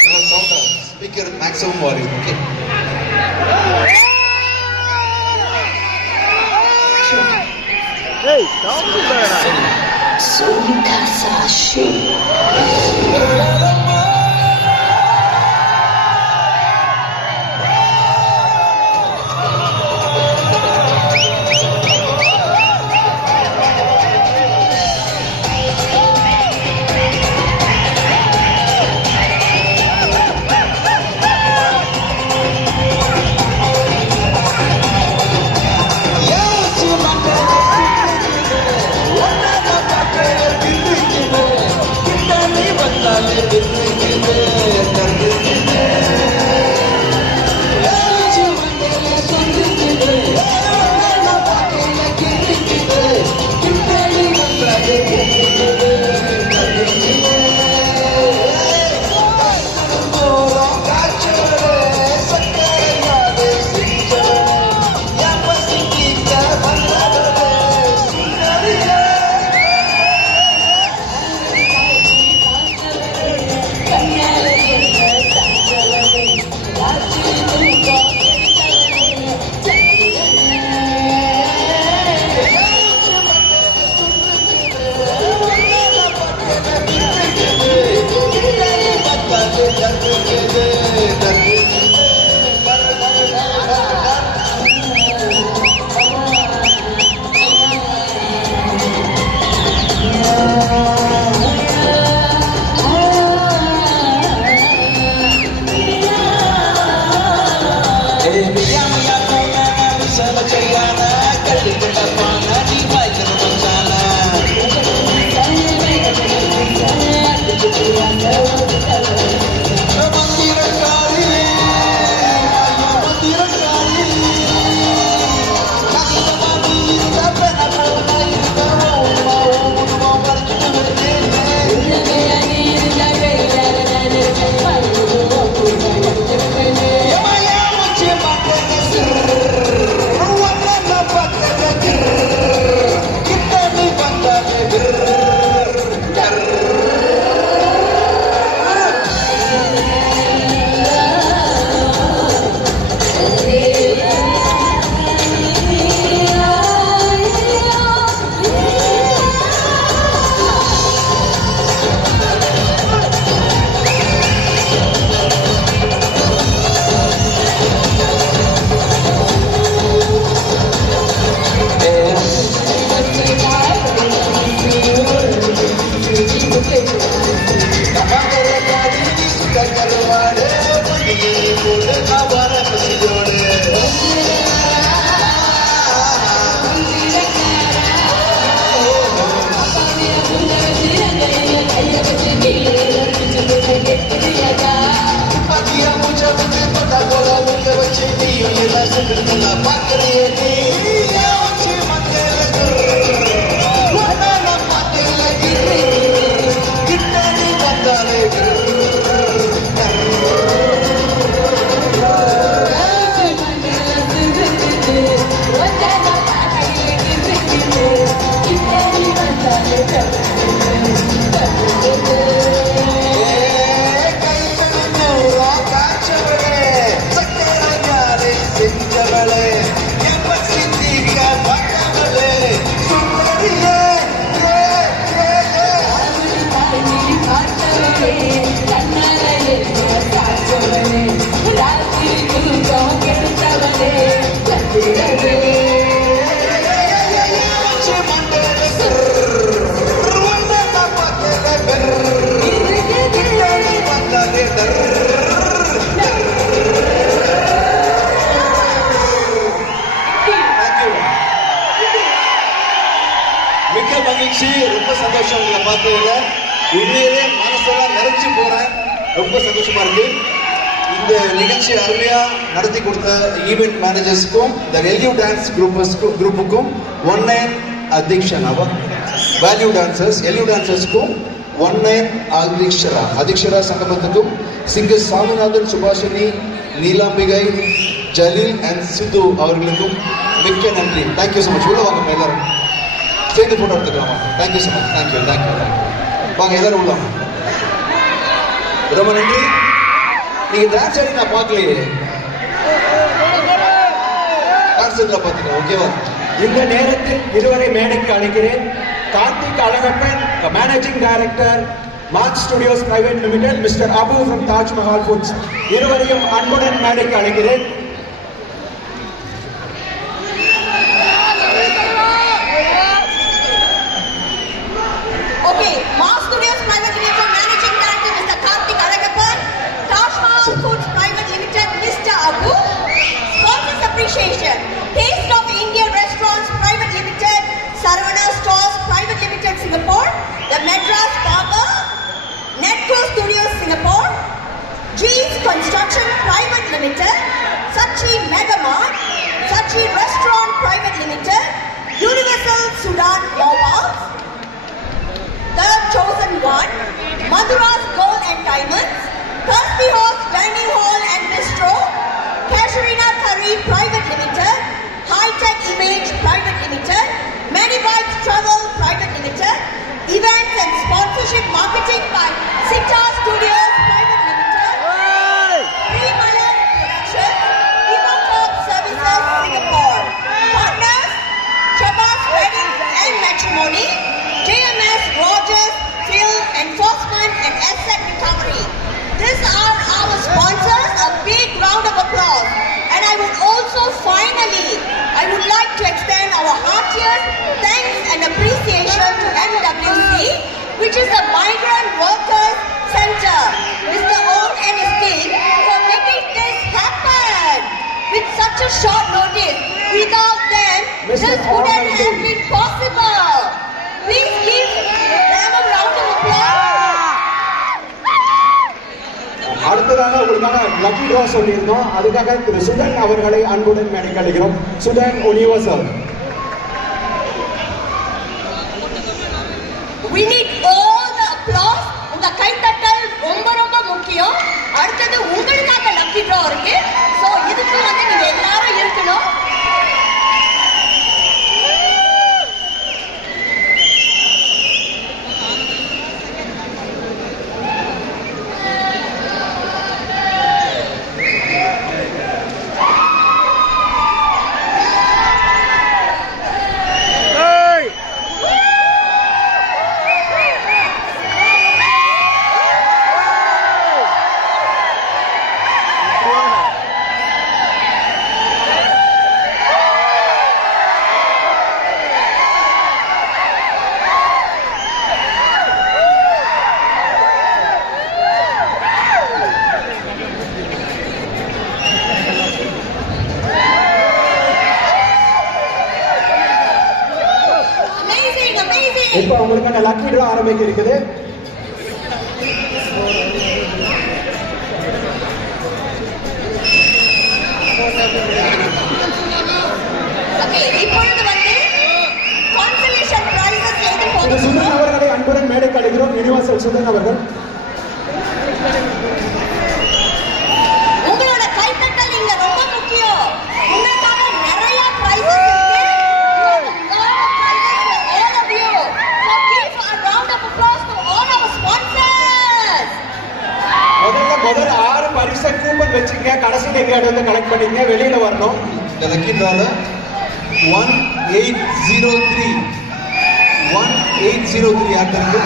Speaker maximum volume, okay? Hey, talk to me. Sumikasashi. மிக்க மகிழ்ச்சி, ரொம்ப சந்தோஷம் உங்களை பார்த்ததுல. உண்மையிலே மனசெல்லாம் நிறைஞ்சு போறேன். ரொம்ப சந்தோஷமா இருக்கு. இந்த நிகழ்ச்சி அருமையா நடத்தி கொடுத்த ஈவென்ட் மேனேஜர்ஸ்க்கும் இந்த எல்யூ டான்ஸ் குரூப்புக்கும் 19 அத்திக்ஷனா வேல்யூ டான்சர்ஸ் எல்யூ டான்சர்ஸ்க்கும் 19 அதிக்ஷரா சங்கமத்துக்கும் சிங்கர் சாமிநாதன், சுபாஷினி, நீலாம்பிகை, ஜலீல் அண்ட் சித்து அவர்களுக்கும் மிக்க நன்றி. Thank you so much. உள்ள வாங்க எல்லாரும் சேர்ந்து போட்டோ எடுத்துக்கலாமா? Thank you so much. தேங்க்யூ. வாங்க எல்லாரும் உள்ள ரொம்ப நன்றி. நீங்க டான்ஸ் ஆடி நான் பார்க்கலையே. கான்செப்ட்ல பாத்தீங்க. ஓகேவா? இந்த நேரத்தில் இருவரை மேடைக்கு அழைக்கிறேன். Karthik Alagappan, managing director, Mark Studios private limited, mister Abu from Taj Mahal Foods, இருவரையும் அன்புடன் மேடைக்கு அழைக்கிறேன். Okay, Mark Studios Private Limited Managing Director Mr. Karthik Alagappan, Taj Mahal Foods Private Limited Mr. Abu, Sponsors Appreciation, Taste of India Restaurants Private Limited, Saravana Stores Private Limited Singapore, the Madras Barber, Netco Studios Singapore, G's Construction Private Limited, Sachi Megamart, Sachi Restaurant Private Limited, Universal Sudan Mobiles, The Chosen One, Maduras Gold and Diamonds, Thirsty Horse Dining Hall and Bistro, Casuarina Curry Private Limited, High Tech Image Private Limited, Many Vibes Travel Private Limited, Events and Sponsorship Marketing by Sita Studios Private Limited, Pre-Malan Production, Viva Corp Services Singapore, Partners, Shabazz Weddings and Matrimony, JMS Rogers Field Enforcement and Asset Recovery. These are our sponsors. A big round of applause. And I would also I would like to extend our heartiest thanks and appreciation to MWC, which is the Migrant Workers Center, Mr. Ong and his team, for making this happen with such a short notice. Without them, this wouldn't have been possible. Please give them a round of applause. அடுத்ததாக உங்களுக்காக lucky draw சொல்லியிருந்தோம். அதுக்காக திரு சுதன் அவர்களை அன்புடன் மேடைக்கு அழைக்கிறோம். Sudhan, Oliva sir. We need all the applause. உங்க கைத்தட்டல் ரொம்ப ரொம்ப முக்கியம். அடுத்தது உங்களுக்காக லக்கி டிரா இருக்கு. சோ இதுக்கு நீங்க எல்லாரும் இருக்கணும். இப்போ உங்களுக்கான லக்கி டிரா ஆரம்பிக்க இருக்குது. சுதன் அவர்களை அன்புடன் மேடைக்கு அழைக்கிறோம். யூனிவர்சல் சுதன் அவர்கள். உங்களோட கைத்தட்டல் இங்க ரொம்ப முக்கியம். உங்களுக்காக நிறைய prizes இருக்கு. முதல்ல 6 பரிசை கூப்பன் வச்சுங்க. கடைசியில் எங்கேயாவது வந்து கலெக்ட் பண்ணிங்க. வெளியில வரணும். இந்த லக்கி டிரால 1803 யாருக்கு